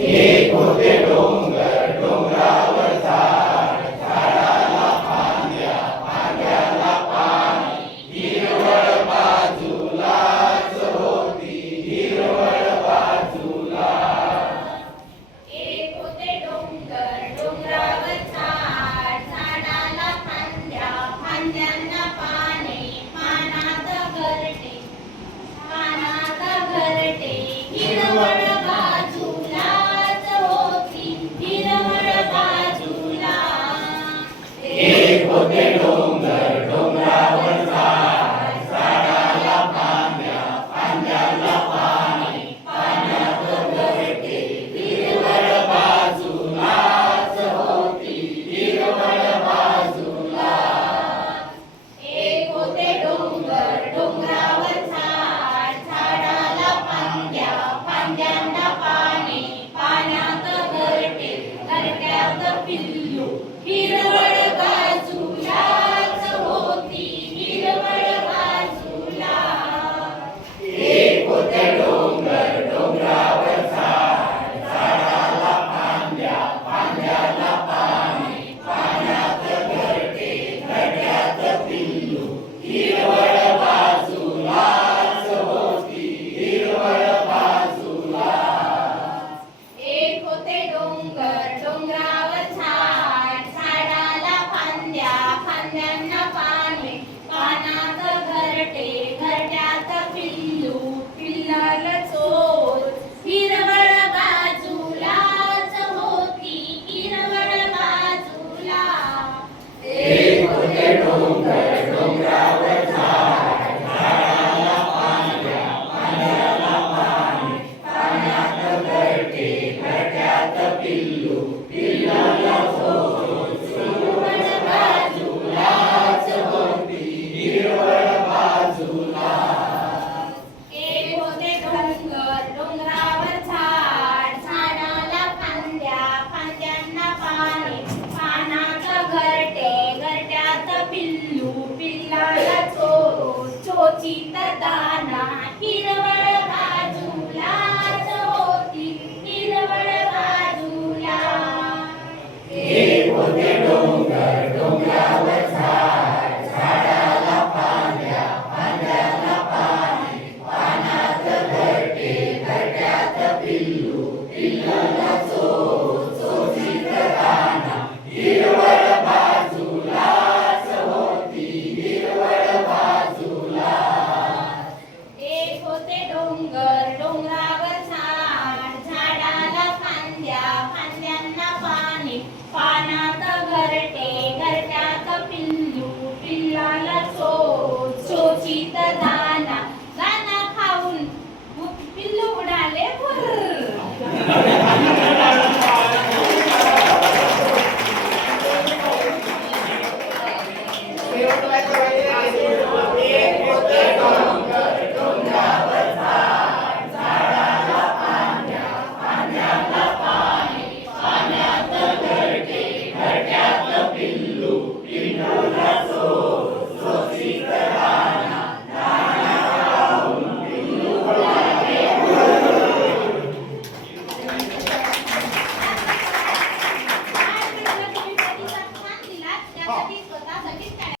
एक होते डोंगर पिकताना हिरवळ बाजूलाच होती हिरवळ बाजूला हे होते डोंगर डोंगरावर झाड झाडाला पांढऱ्या पांढऱ्याला पाणी पानात घरटे घरट्यात पिल्लू पिल्लाला letra